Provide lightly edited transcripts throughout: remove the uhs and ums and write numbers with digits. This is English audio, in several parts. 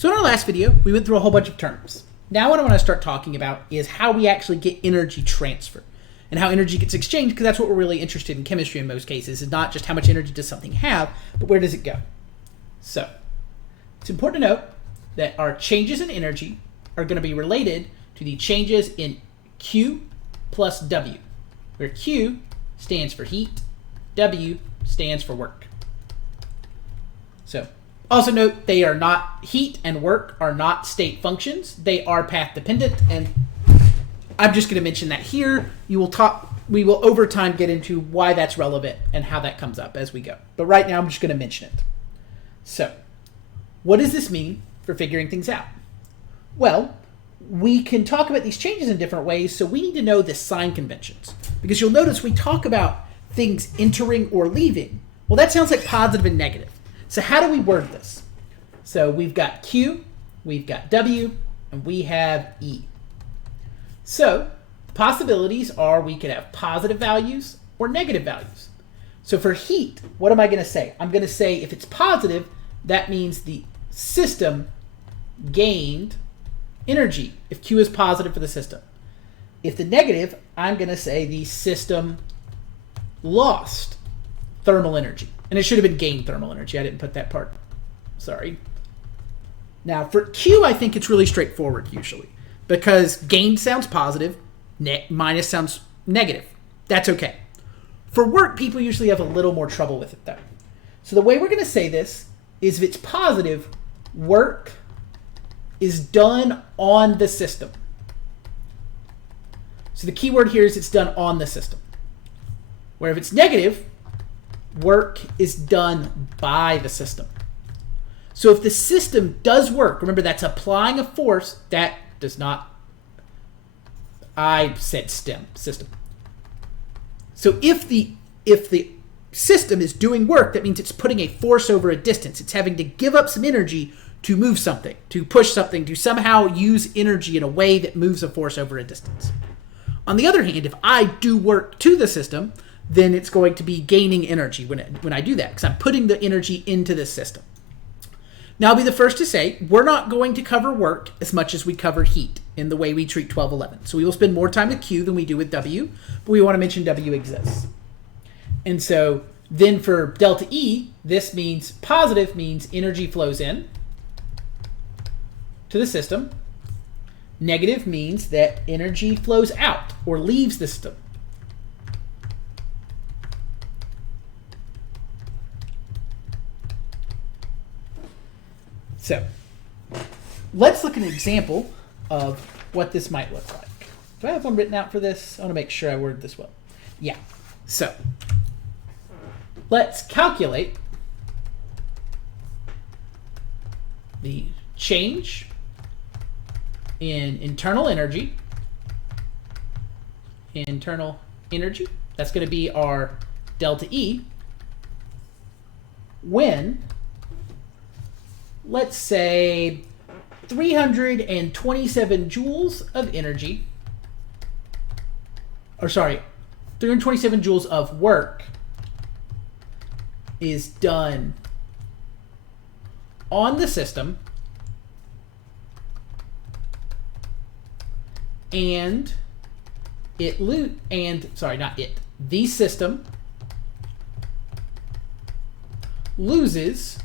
So in our last video, we went through a whole bunch of terms. Now what I want to start talking about is how we actually get energy transfer and how energy gets exchanged, because that's what we're really interested in chemistry in most cases, is not just how much energy does something have, but where does it go. So it's important to note that our changes in energy are going to be related to the changes in Q plus W, where Q stands for heat, W stands for work. So also note, they are not, heat and work are not state functions. They are path dependent, and I'm just going to mention that here. We will over time get into why that's relevant and how that comes up as we go. But right now I'm just going to mention it. So what does this mean for figuring things out? Well, we can talk about these changes in different ways, so we need to know the sign conventions. Because you'll notice we talk about things entering or leaving. Well, that sounds like positive and negative. So how do we word this? So we've got Q, we've got W, and we have E. So possibilities are we could have positive values or negative values. So for heat, what am I going to say? I'm going to say if it's positive, that means the system gained energy, if Q is positive for the system. If the negative, I'm going to say the system lost thermal energy. And it should have been gained thermal energy. I didn't put that part. Sorry. Now for Q, I think it's really straightforward usually, because gained sounds positive, minus sounds negative. That's okay. For work, people usually have a little more trouble with it though. So the way we're going to say this is if it's positive, work is done on the system. So the key word here is it's done on the system. Where if it's negative, work is done by the system. So if the system does work, remember that's applying a force, that does not, I said system. So if the system is doing work, that means it's putting a force over a distance. It's having to give up some energy to move something, to push something, to somehow use energy in a way that moves a force over a distance. On the other hand, if I do work to the system, then it's going to be gaining energy when I do that, because I'm putting the energy into this system. Now I'll be the first to say, we're not going to cover work as much as we cover heat in the way we treat 1211. So we will spend more time with Q than we do with W, but we want to mention W exists. And so then for delta E, this means positive means energy flows in to the system. Negative means that energy flows out or leaves the system. So let's look at an example of what this might look like. Do I have one written out for this? I want to make sure I word this well. Yeah. So let's calculate the change in internal energy. That's going to be our delta E when, let's say, 327 joules of energy, 327 joules of work is done on the system, and the system loses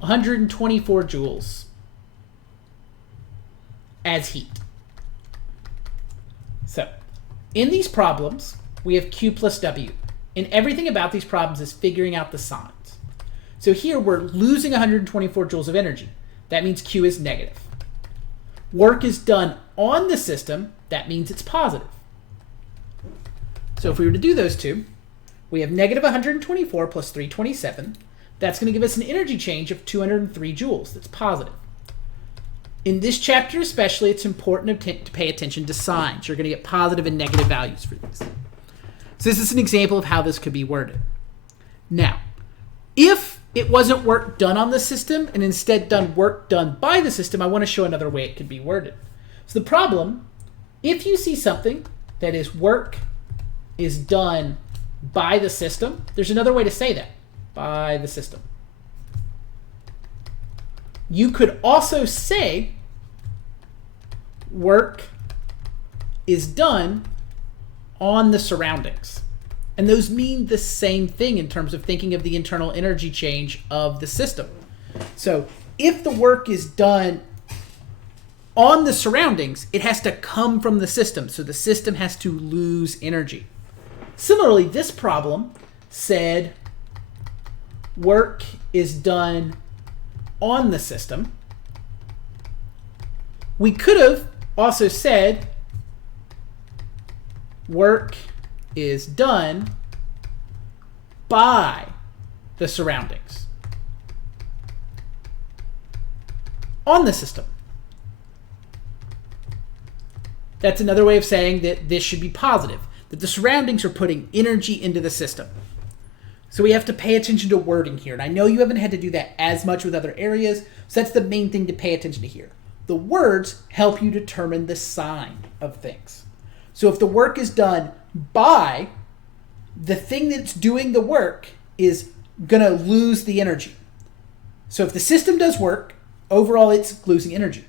124 joules as heat. So in these problems, we have Q plus W, and everything about these problems is figuring out the signs. So here we're losing 124 joules of energy. That means Q is negative. Work is done on the system. That means it's positive. So if we were to do those two, we have negative 124 plus 327. That's going to give us an energy change of 203 joules. That's positive. In this chapter especially, it's important to pay attention to signs. You're going to get positive and negative values for these. So this is an example of how this could be worded. Now, if it wasn't work done on the system and instead work done by the system, I want to show another way it could be worded. So the problem, if you see something that is work is done by the system, there's another way to say that. By the system. you could also say work is done on the surroundings. And those mean the same thing in terms of thinking of the internal energy change of the system. So if the work is done on the surroundings, it has to come from the system. So the system has to lose energy. Similarly, this problem said work is done on the system. We could have also said work is done by the surroundings on the system. That's another way of saying that this should be positive, that the surroundings are putting energy into the system. So we have to pay attention to wording here. And I know you haven't had to do that as much with other areas, so that's the main thing to pay attention to here. The words help you determine the sign of things. So if the work is done by, the thing that's doing the work is going to lose the energy. So if the system does work, overall it's losing energy.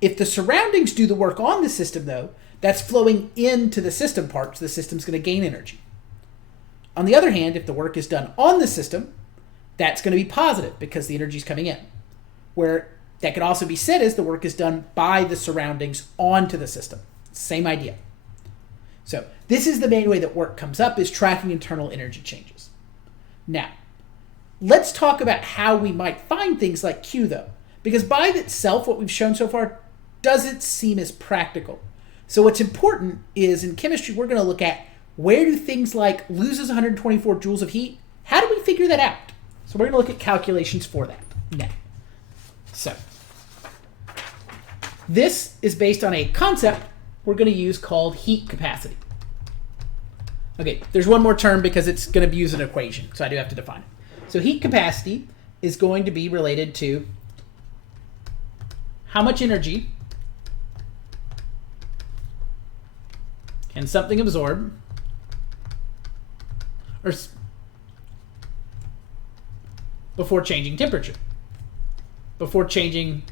If the surroundings do the work on the system, though, that's flowing into the system part, so the system's going to gain energy. On the other hand, if the work is done on the system, that's going to be positive because the energy is coming in. Where that could also be said as the work is done by the surroundings onto the system. Same idea. So this is the main way that work comes up, is tracking internal energy changes. Now, let's talk about how we might find things like Q, though. Because by itself, what we've shown so far doesn't seem as practical. So what's important is in chemistry, we're going to look at where do things like loses 124 joules of heat, how do we figure that out? So we're going to look at calculations for that now. So this is based on a concept we're going to use called heat capacity. Okay, there's one more term because it's going to use an equation, so I do have to define it. So heat capacity is going to be related to how much energy can something absorb or before changing temperature, before changing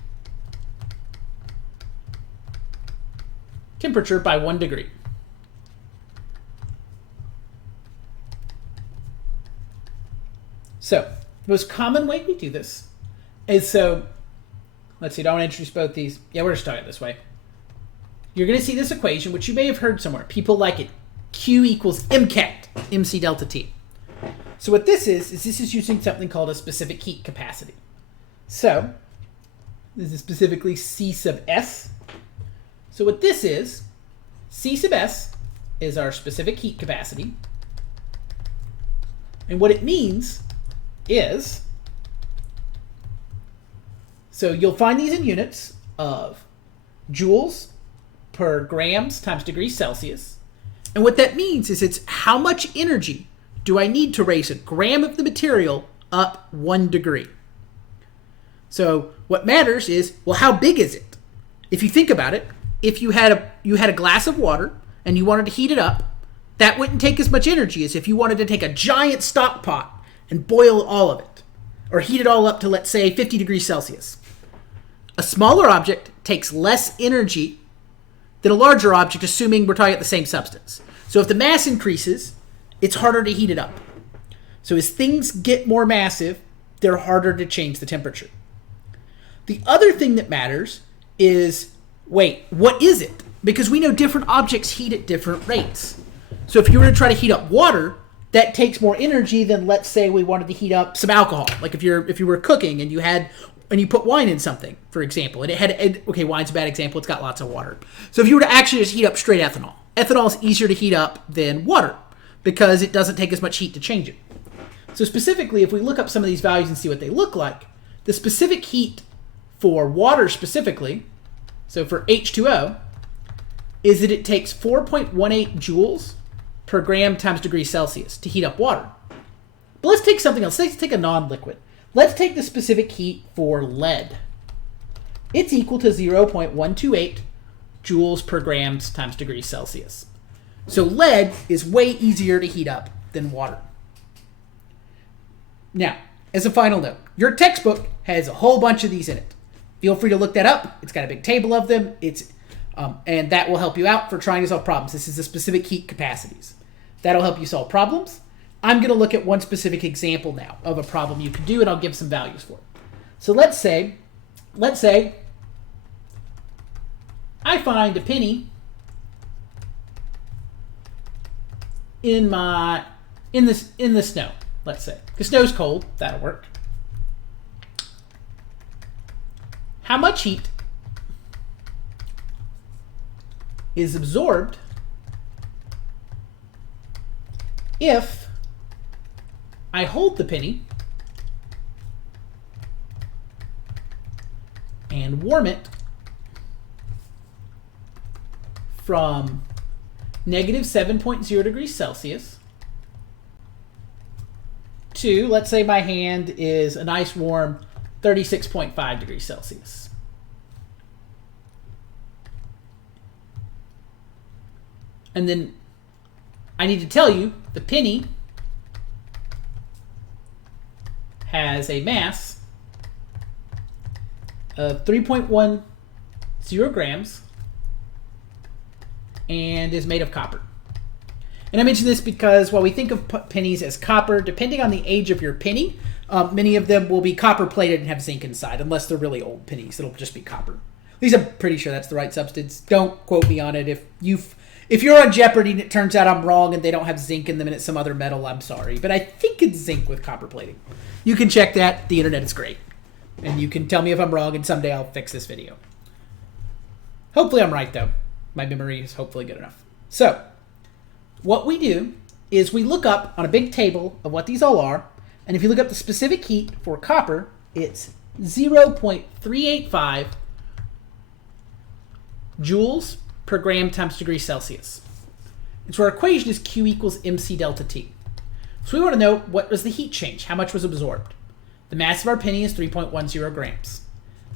temperature by 1 degree. So the most common way we do this is, so let's see, do I want to introduce both these? Yeah, we're just starting it this way. You're going to see this equation, which you may have heard somewhere. People like it. Q equals MCAT, MC delta T. So what this is this is using something called a specific heat capacity. So this is specifically C sub S. So what this is, C sub S is our specific heat capacity. And what it means is, so you'll find these in units of joules per grams times degrees Celsius. And what that means is it's how much energy do I need to raise a gram of the material up 1 degree. So what matters is, well, how big is it? If you think about it, if you had a glass of water and you wanted to heat it up, that wouldn't take as much energy as if you wanted to take a giant stock pot and boil all of it, or heat it all up to, let's say, 50 degrees Celsius. A smaller object takes less energy than a larger object, assuming we're talking about the same substance. So if the mass increases, it's harder to heat it up. So as things get more massive, they're harder to change the temperature. The other thing that matters is, wait, what is it? Because we know different objects heat at different rates. So if you were to try to heat up water, that takes more energy than, let's say, we wanted to heat up some alcohol. Like if you were cooking and you put wine in something, for example, and okay, wine's a bad example, it's got lots of water. So if you were to actually just heat up straight ethanol, ethanol is easier to heat up than water because it doesn't take as much heat to change it. So specifically, if we look up some of these values and see what they look like, the specific heat for water specifically, so for H2O, is that it takes 4.18 joules per gram times degrees Celsius to heat up water. But let's take something else. Let's take a non-liquid. Let's take the specific heat for lead. It's equal to 0.128 joules per grams times degrees Celsius. So lead is way easier to heat up than water. Now, as a final note, your textbook has a whole bunch of these in it. Feel free to look that up. It's got a big table of them. And that will help you out for trying to solve problems. This is the specific heat capacities. That'll help you solve problems. I'm going to look at one specific example now of a problem you can do, and I'll give some values for it. So let's say I find a penny in the snow, let's say. Because snow's cold, that'll work. How much heat is absorbed if I hold the penny and warm it from negative 7.0 degrees Celsius to, let's say my hand is a nice warm 36.5 degrees Celsius. And then I need to tell you the penny has a mass of 3.10 grams and is made of copper. And I mention this because while we think of pennies as copper, depending on the age of your penny, many of them will be copper plated and have zinc inside, unless they're really old pennies. It'll just be copper. At least I'm pretty sure that's the right substance. Don't quote me on it. If you're on Jeopardy and it turns out I'm wrong and they don't have zinc in them and it's some other metal, I'm sorry. But I think it's zinc with copper plating. You can check that. The internet is great. And you can tell me if I'm wrong, and someday I'll fix this video. Hopefully I'm right, though. My memory is hopefully good enough. So, what we do is we look up on a big table of what these all are, and if you look up the specific heat for copper, it's 0.385 joules per gram times degrees Celsius. And so our equation is Q equals mc delta T. So we want to know what was the heat change, how much was absorbed. The mass of our penny is 3.10 grams.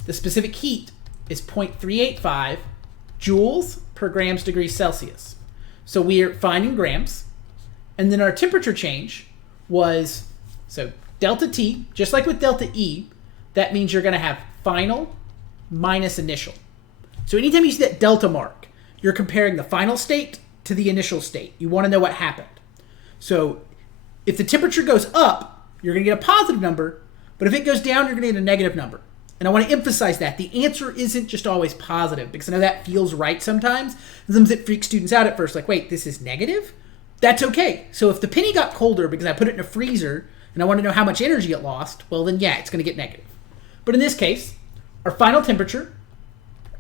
The specific heat is 0.385 joules per grams degrees Celsius. So we are finding grams. And then our temperature change was, so delta T, just like with delta E, that means you're going to have final minus initial. So anytime you see that delta mark, you're comparing the final state to the initial state. You want to know what happened. So if the temperature goes up, you're going to get a positive number, but if it goes down, you're going to get a negative number. And I want to emphasize that. The answer isn't just always positive, because I know that feels right sometimes. Sometimes it freaks students out at first, like, wait, this is negative? That's okay. So if the penny got colder because I put it in a freezer and I want to know how much energy it lost, well then yeah, it's going to get negative. But in this case, our final temperature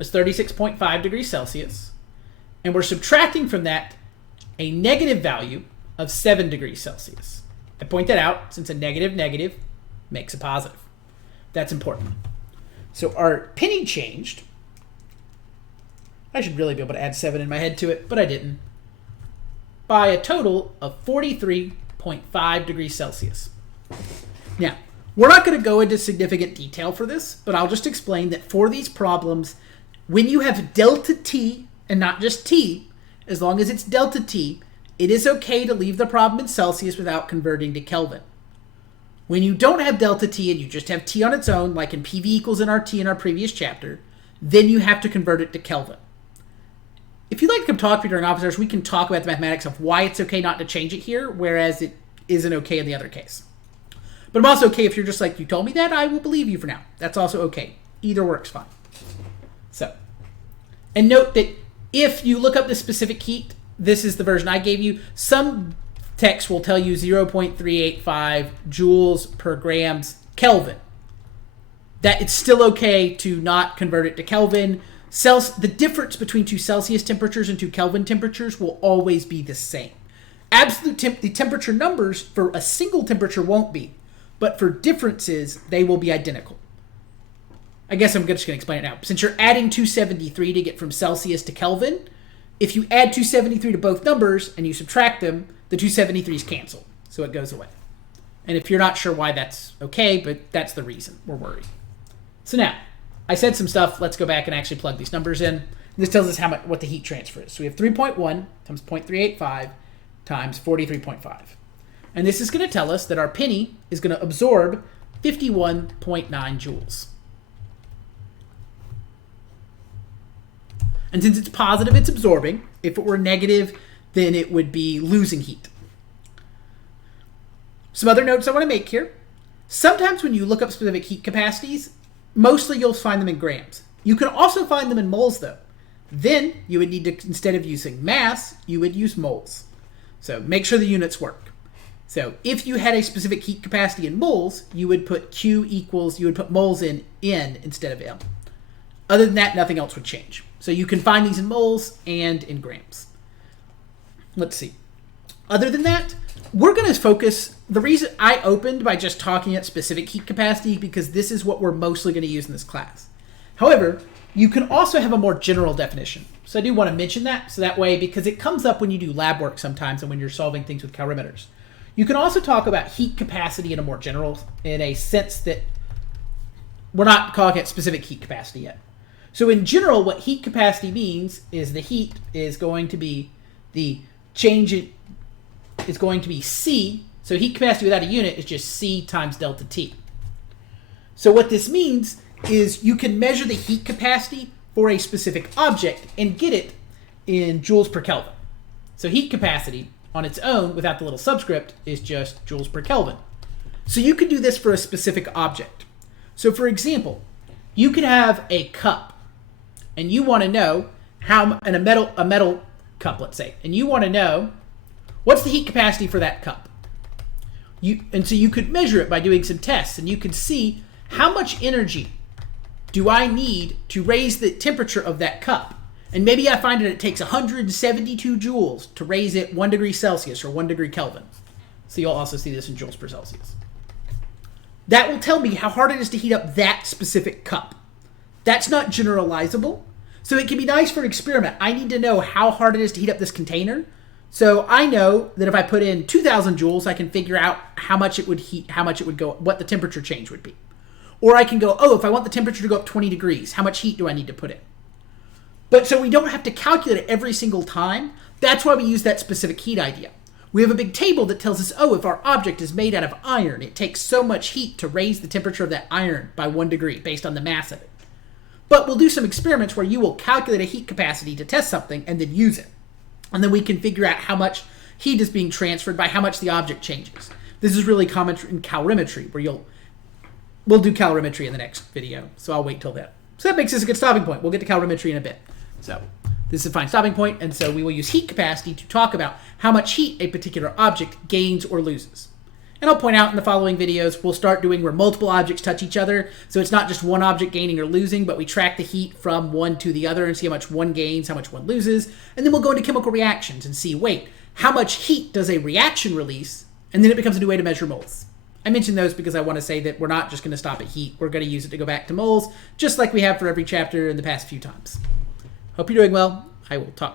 is 36.5 degrees Celsius, and we're subtracting from that a negative value of 7 degrees Celsius. I point that out since a negative makes a positive. That's important. So our penny changed. I should really be able to add 7 in my head to it, but I didn't. By a total of 43.5 degrees Celsius. Now, we're not going to go into significant detail for this, but I'll just explain that for these problems, when you have delta T and not just T, as long as it's delta T, it is okay to leave the problem in Celsius without converting to Kelvin. When you don't have delta T and you just have T on its own, like in PV equals nRT in our previous chapter, then you have to convert it to Kelvin. If you'd like to come talk to me during office hours, we can talk about the mathematics of why it's okay not to change it here, whereas it isn't okay in the other case. But I'm also okay if you're just like, you told me that, I will believe you for now. That's also okay. Either works fine. So, and note that if you look up the specific heat, this is the version I gave you. Some text will tell you 0.385 joules per grams Kelvin. That it's still okay to not convert it to Kelvin. The difference between two Celsius temperatures and two Kelvin temperatures will always be the same. The temperature numbers for a single temperature won't be, but for differences, they will be identical. I guess I'm just going to explain it now. Since you're adding 273 to get from Celsius to Kelvin, if you add 273 to both numbers and you subtract them, the 273s cancel, so it goes away. And if you're not sure why, that's okay, but that's the reason we're worried. So now, I said some stuff. Let's go back and actually plug these numbers in. This tells us what the heat transfer is. So we have 3.1 times 0.385 times 43.5. And this is going to tell us that our penny is going to absorb 51.9 joules. And since it's positive, it's absorbing. If it were negative, then it would be losing heat. Some other notes I want to make here. Sometimes when you look up specific heat capacities, mostly you'll find them in grams. You can also find them in moles, though. Then you would need to, instead of using mass, you would use moles. So make sure the units work. So if you had a specific heat capacity in moles, you would put you would put moles in N instead of M. Other than that, nothing else would change. So you can find these in moles and in grams. Let's see. Other than that, we're going to focus. The reason I opened by just talking at specific heat capacity because this is what we're mostly going to use in this class. However, you can also have a more general definition. So I do want to mention that, so that way, because it comes up when you do lab work sometimes and when you're solving things with calorimeters. You can also talk about heat capacity in a more general, in a sense that we're not calling it specific heat capacity yet. So in general, what heat capacity means is the heat is going to be the change is going to be C. So heat capacity without a unit is just C times delta T. So what this means is you can measure the heat capacity for a specific object and get it in joules per Kelvin. So heat capacity on its own, without the little subscript, is just joules per Kelvin. So you could do this for a specific object. So for example, you could have a cup, and you want to know how, and a metal cup, let's say, and you want to know what's the heat capacity for that cup. And so you could measure it by doing some tests, and you could see how much energy do I need to raise the temperature of that cup. And maybe I find that it takes 172 joules to raise it 1 degree Celsius or 1 degree Kelvin. So you'll also see this in joules per Celsius. That will tell me how hard it is to heat up that specific cup. That's not generalizable. So it can be nice for an experiment. I need to know how hard it is to heat up this container. So I know that if I put in 2,000 joules, I can figure out how much it would heat, how much it would go, what the temperature change would be. Or I can go, oh, if I want the temperature to go up 20 degrees, how much heat do I need to put in? But so we don't have to calculate it every single time. That's why we use that specific heat idea. We have a big table that tells us, oh, if our object is made out of iron, it takes so much heat to raise the temperature of that iron by 1 degree based on the mass of it. But we'll do some experiments where you will calculate a heat capacity to test something and then use it. And then we can figure out how much heat is being transferred by how much the object changes. This is really common in calorimetry, where we'll do calorimetry in the next video, so I'll wait till then. So that makes this a good stopping point. We'll get to calorimetry in a bit. So this is a fine stopping point, and so we will use heat capacity to talk about how much heat a particular object gains or loses. And I'll point out in the following videos, we'll start doing where multiple objects touch each other, so it's not just one object gaining or losing, but we track the heat from one to the other and see how much one gains, how much one loses, and then we'll go into chemical reactions and see, wait, how much heat does a reaction release? And then it becomes a new way to measure moles. I mention those because I want to say that we're not just going to stop at heat. We're going to use it to go back to moles, just like we have for every chapter in the past few times. Hope you're doing well. I will talk.